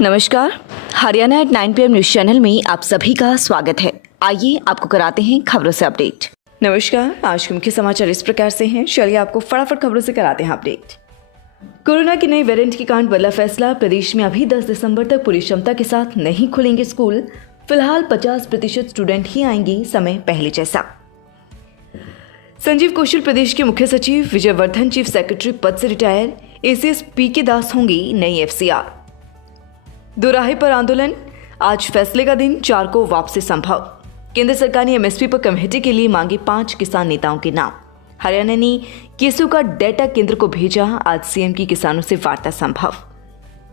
नमस्कार, Haryana at 9 PM news channel में आप सभी का स्वागत है। आइए आपको कराते हैं खबरों से अपडेट। नमस्कार, आज के मुख्य समाचार इस प्रकार से हैं। चलिए आपको फटाफट खबरों से कराते हैं अपडेट। कोरोना के नए वेरिएंट के कारण बदला फैसला। प्रदेश में अभी 10 दिसंबर तक पूरी क्षमता के साथ नहीं खुलेंगे स्कूल। फिलहाल 50% स्टूडेंट ही आएंगे, समय पहले जैसा। संजीव कौशल प्रदेश के मुख्य सचिव, विजय वर्धन चीफ सेक्रेटरी पद से रिटायर। ACS PK दास होंगी नई FCR। दोराहे पर आंदोलन, आज फैसले का दिन, 4 को वापसी संभव। केंद्र सरकार ने MSP पर कमेटी के लिए मांगे 5 किसान नेताओं के नाम। हरियाणा ने केसु का डेटा केंद्र को भेजा, आज CM की किसानों से वार्ता संभव।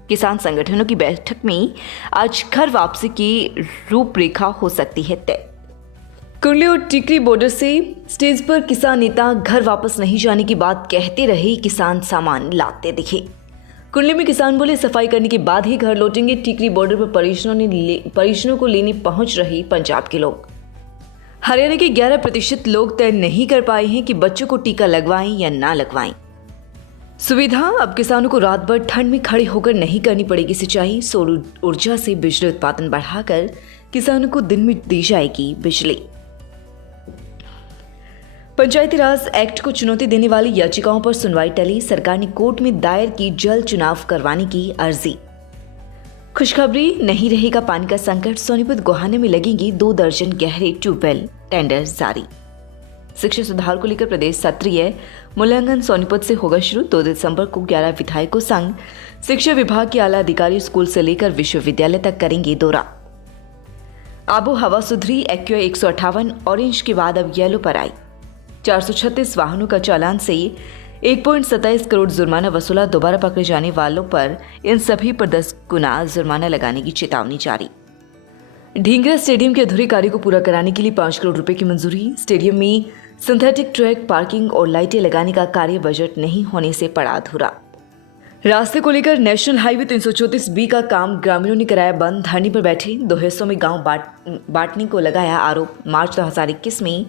किसान संगठनों की बैठक में आज घर वापसी की रूपरेखा हो सकती है तय। कुंडली और टिकरी बॉर्डर से स्टेज पर किसान नेता घर वापस नहीं जाने की बात कहते रहे, किसान सामान लाते दिखे। कुंडली में किसान बोले सफाई करने के बाद ही घर लौटेंगे। टिकरी बॉर्डर पर परिजनों को लेने पहुंच रहे पंजाब के लोग। हरियाणा के 11% लोग तय नहीं कर पाए हैं कि बच्चों को टीका लगवाएं या ना लगवाएं। सुविधा, अब किसानों को रात भर ठंड में खड़े होकर नहीं करनी पड़ेगी सिंचाई। सौर ऊर्जा से बिजली उत्पादन बढ़ाकर किसानों को दिन में दी जाएगी बिजली। पंचायती राज एक्ट को चुनौती देने वाली याचिकाओं पर सुनवाई टली। सरकार ने कोर्ट में दायर की जल्द चुनाव करवाने की अर्जी। खुशखबरी, नहीं रहेगा पानी का संकट। सोनीपत गोहाने में लगेंगी 2 दर्जन गहरे ट्यूबवेल, टेंडर जारी। शिक्षा सुधार को लेकर प्रदेश सत्रीय मूल्यांकन सोनीपत से होगा शुरू। 2 दिसंबर को 11 विधायकों संग शिक्षा विभाग के आला अधिकारी स्कूल से लेकर विश्वविद्यालय तक करेंगे दौरा। आबो हवा सुधरी, एक्यूआई 158 ऑरेंज के बाद अब येलो पर आई। 436 वाहनों का चालान से 1.27 करोड़ जुर्माना वसूला। दोबारा पकड़े जाने वालों पर इन सभी पर 10 गुना जुर्माना लगाने की चेतावनी जारी। ढींगरा स्टेडियम के अधूरे कार्य को पूरा कराने के लिए 5 करोड़ रुपए की मंजूरी। स्टेडियम में सिंथेटिक ट्रैक, पार्किंग और लाइटें लगाने का कार्य बजट नहीं होने से पड़ा अधूरा। रास्ते को लेकर नेशनल हाईवे 334B का काम ग्रामीणों ने कराया बंद। धरने पर बैठे 2 हिस्सों में गांव बांटने को लगाया आरोप। मार्च 2021 में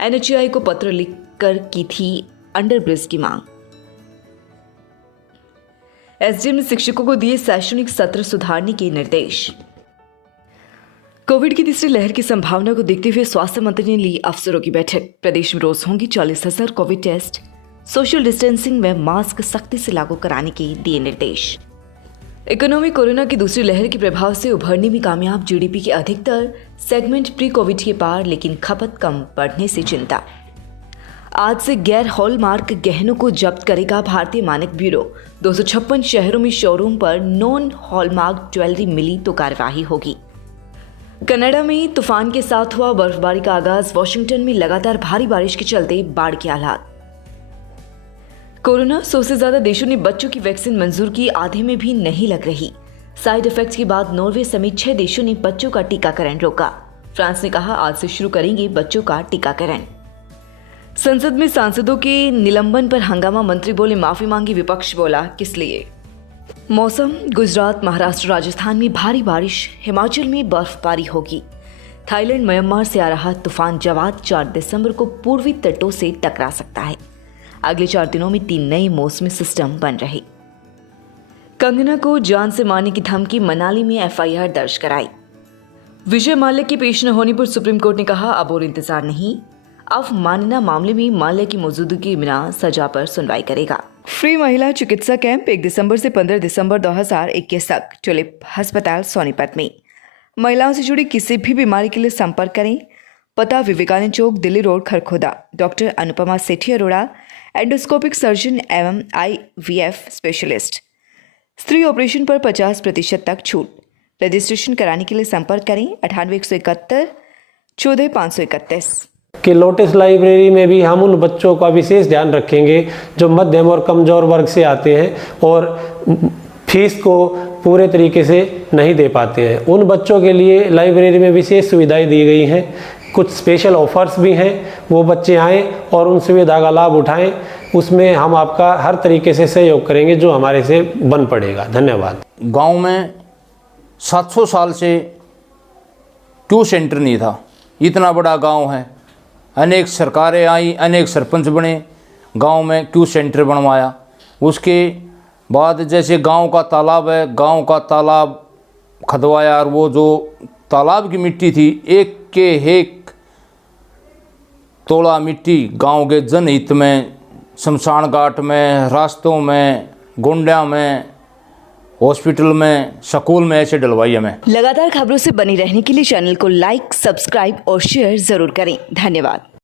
NHAI को पत्र लिखकर की थी अंडरब्रिज की मांग। SDM ने शिक्षकों को दिए शैक्षणिक सत्र सुधारने के निर्देश। कोविड की तीसरी लहर की संभावना को देखते हुए स्वास्थ्य मंत्री ने ली अफसरों की बैठक। प्रदेश में रोज होंगी 40,000 कोविड टेस्ट। सोशल डिस्टेंसिंग में मास्क सख्ती से लागू कराने के दिए निर्देश। इकोनॉमी, कोरोना की दूसरी लहर के प्रभाव से उभरने में कामयाब। GDP के अधिकतर सेगमेंट प्री कोविड के पार, लेकिन खपत कम बढ़ने से चिंता। आज से गैर हॉलमार्क गहनों को जब्त करेगा भारतीय मानक ब्यूरो। 256 शहरों में शोरूम पर नॉन हॉलमार्क ज्वेलरी मिली तो कार्यवाही होगी। कनाडा में तूफान के साथ हुआ बर्फबारी का आगाज। वॉशिंगटन में लगातार भारी बारिश के चलते बाढ़ के हालात। कोरोना, 100 से ज्यादा देशों ने बच्चों की वैक्सीन मंजूर की, आधे में भी नहीं लग रही। साइड इफेक्ट्स के बाद नॉर्वे समेत 6 देशों ने बच्चों का टीकाकरण रोका। फ्रांस ने कहा आज से शुरू करेंगे बच्चों का टीकाकरण। संसद में सांसदों के निलंबन पर हंगामा, मंत्री बोले माफी मांगी, विपक्ष बोला किस लिए। मौसम, गुजरात, महाराष्ट्र, राजस्थान में भारी बारिश, हिमाचल में बर्फबारी होगी। थाईलैंड, म्यांमार से आ रहा तूफान जवाद 4 दिसंबर को पूर्वी तटों से टकरा सकता है। अगले 4 दिनों में 3 नए मौसमी सिस्टम बन रहे। कंगना को जान से मारने की धमकी, मनाली में FIR दर्ज कराई। विजय माल्या के पेश न होने पर सुप्रीम कोर्ट ने कहा अब और इंतजार नहीं। अवमानना मामले में माल्या की मौजूदगी बिना सजा पर सुनवाई करेगा। फ्री महिला चिकित्सा कैंप 1 दिसंबर से 15 दिसंबर 2021 तक ट्यूलिप अस्पताल सोनीपत में। महिलाओं से जुड़ी किसी भी बीमारी के लिए संपर्क करें। पता विवेकानंद चौक, दिल्ली रोड, खरखोदा। डॉक्टर अनुपमा सेठी अरोड़ा, एंडोस्कोपिक सर्जन एवं IVF स्पेशलिस्ट। स्त्री ऑपरेशन पर 50% तक छूट। रजिस्ट्रेशन कराने के लिए संपर्क करें 98 171 14 531। कि लोटस लाइब्रेरी में भी हम उन बच्चों का विशेष ध्यान रखेंगे जो मध्यम और कमज़ोर वर्ग से आते हैं और फीस को पूरे तरीके से नहीं दे पाते हैं। उन बच्चों के लिए लाइब्रेरी में विशेष सुविधाएं दी गई हैं। कुछ स्पेशल ऑफर्स भी हैं, वो बच्चे आएँ और उन सुविधा का लाभ उठाएं। उसमें हम आपका हर तरीके से सहयोग करेंगे जो हमारे से बन पड़ेगा। धन्यवाद। गांव में 700 साल से ट्यू सेंटर नहीं था। इतना बड़ा गांव है, अनेक सरकारें आई, अनेक सरपंच बने, गांव में क्यू सेंटर बनवाया। उसके बाद जैसे गांव का तालाब है, गांव का तालाब खदवाया, और वो जो तालाब की मिट्टी थी, एक के एक तोला मिट्टी गांव के जनहित में, शमशान घाट में, रास्तों में, गोंडिया में, हॉस्पिटल में, स्कूल में ऐसे डलवाई हमें। लगातार खबरों से बनी रहने के लिए चैनल को लाइक, सब्सक्राइब और शेयर जरूर करें। धन्यवाद।